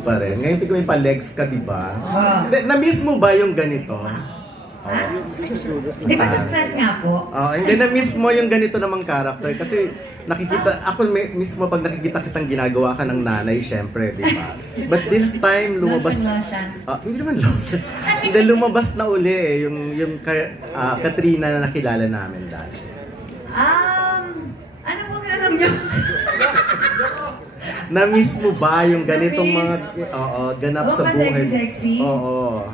pa rin. Ngayon may pa-legs ka, di ba? Na-miss mo ba yung ganito? Di ba sa stress nga po? Hindi, na-miss mo yung ganito namang character. Kasi nakikita, ako mismo pag nakikita kitang ginagawa ka ng nanay, syempre, di ba? But this time, lumabas... Lotion. Hindi naman lotion. Hindi, lumabas na uli eh, yung Katrina na nakilala namin dati. Ano po tinanong nyo? Na-miss mo ba yung ganitong mga ganap sa buhay? Sexy? Oo.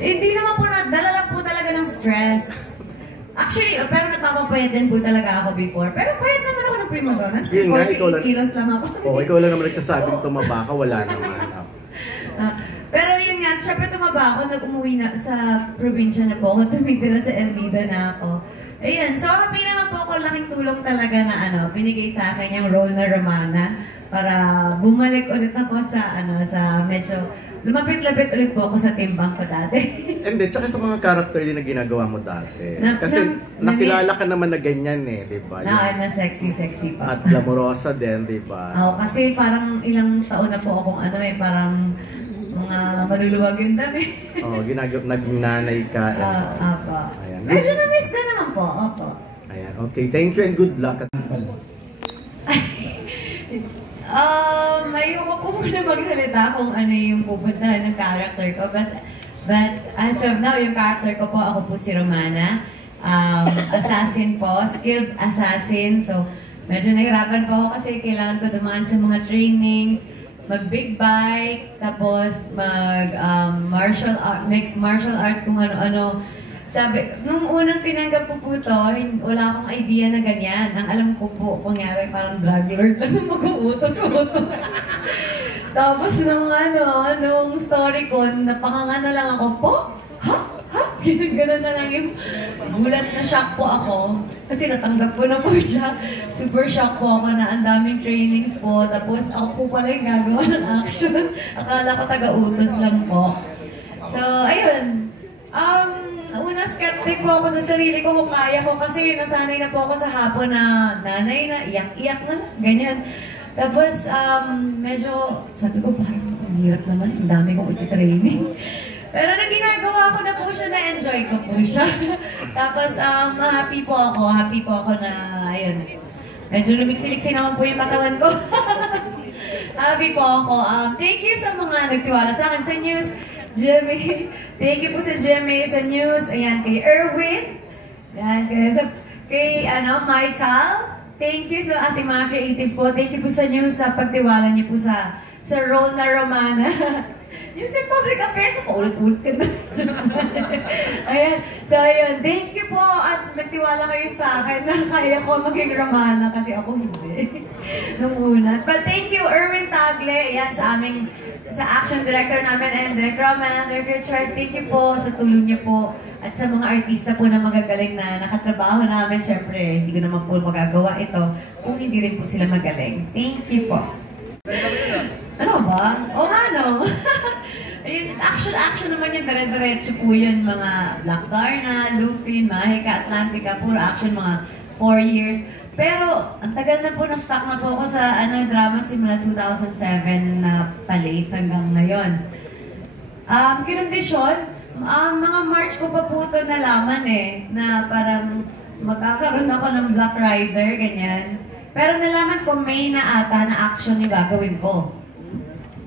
Hindi naman po, dala lang po talaga ng stress. Actually, pero nagpapapayat din po talaga ako before. Pero payat naman ako ng prima donas. 48 kilos lang ako. Ikaw lang naman nagsasabing tumaba ka, wala naman. Pero yun nga, syempre tumaba ako, nag-umuwi na sa probinsya na po ako, tumitira sa Elvida na ako. Ayun, so happy naman po ako, laking tulong talaga na binigay sa akin yung role na Romana para bumalik ulit ako sa sa medyo lumapit-lapit ulit po ako sa timbang ko dati. Hindi, tsaka sa mga character din na ginagawa mo dati. Kasi nakilala ka naman na ganyan eh, di ba? Na sexy pa. At glamorosa din, di ba? Kasi parang ilang taon na po akong parang mga maluluwag yung dami. Naging nanay ka. Apa. Ayan. Medyo na-miss na naman po. Opo. Ayan, okay. Thank you and good luck. Ayoko po muna magsalita kung ano yung pupuntahan ng character ko. But as of now, yung character ko po, ako po si Romana. Assassin po, skilled assassin. So, medyo nahirapan po ako kasi kailangan ko dumaan sa mga trainings, mag-big bike, tapos mixed martial arts, kung ano-ano. Sabi, nung unang tinanggap ko po ito, wala akong idea na ganyan. Ang alam ko po, kunyari parang drug lord lang na mag-uutos-utos. Tapos nung story ko, napakanga na lang ako, po? Ha? Ganun na lang yung gulat na shock po ako. Kasi natanggap ko na po siya. Super shock po ako na ang daming trainings po. Tapos ako po pala yung gagawa ng action. Akala ko taga-utos lang po. So, ayun. Una, skeptic po ako sa sarili ko kung kaya ko kasi nasanay na po ako sa hapon na nanay na iyak-iyak na, ganyan. Tapos, medyo, sabi ko, parang ang hirap naman, ang dami kong iti-training. Pero nang ginagawa ko na po siya, na-enjoy ko po siya. Tapos, happy po ako na, ayun, medyo lumiksi-liksi naman po yung katawan ko. Happy po ako. Thank you sa mga nagtiwala sa akin sa news. Jimmy, thank you po sa Jimmy, sa news. Ayan, kay Erwin. Ayan, kay Michael. Thank you sa ating mga creatives po. Thank you po sa news, sa pagtiwala niyo po sa role na Romana. Yung sa public affairs, paulit-ulit ka na. Ayan. So, ayun. Thank you po at nagtiwala kayo sa akin na kaya ko maging Romana kasi ako hindi. Nung una. But thank you, Erwin Tagle. Ayan, sa action director namin and Direk Roman, Direk Richard. Thank you po sa tulong niyo po. At sa mga artista po na magagaling na nakatrabaho namin, syempre, hindi ko naman po magagawa ito kung hindi rin po sila magaling. Thank you po. Ano ba? O ano? Action naman yung dire-diretso po yun. Mga Black Darna, Lupin, Mahika, Atlantica, puro action, mga 4 years. Pero, ang tagal na po, na-stuck na po ako sa drama simula 2007 na palate hanggang ngayon. Kinondisyon, mga March ko pa po ito nalaman na parang magkakaroon ako ng Black Rider, ganyan. Pero nalaman ko May na ata na action yung gagawin ko.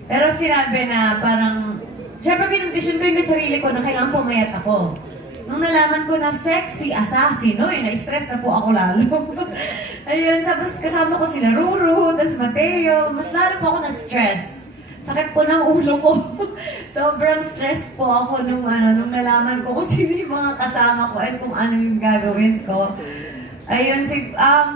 Pero sinabi na parang, syempre kinondisyon ko yung sarili ko na kailangan pumayat ako. Nung nalaman ko na sexy assassin, na-stress na po ako lalo. Ayun, tapos kasama ko sila Ruru, tapos Mateo, mas lalo po ako na-stress. Sakit po ng ulo ko. Sobrang stress po ako nung nalaman ko kung sino yung mga kasama ko at kung ano yung gagawin ko. Ayun,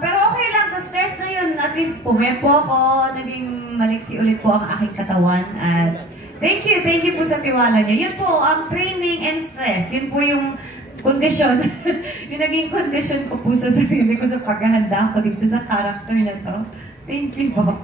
pero okay lang, sa stress na yun, at least pumayat po ako, naging maliksi ulit po ang aking katawan, at thank you po sa tiwala niyo. Yun po, ang training and stress, yun po yung kondisyon, yung naging kondisyon ko po sa sarili ko sa paghahanda ko dito sa character na to. Thank you po.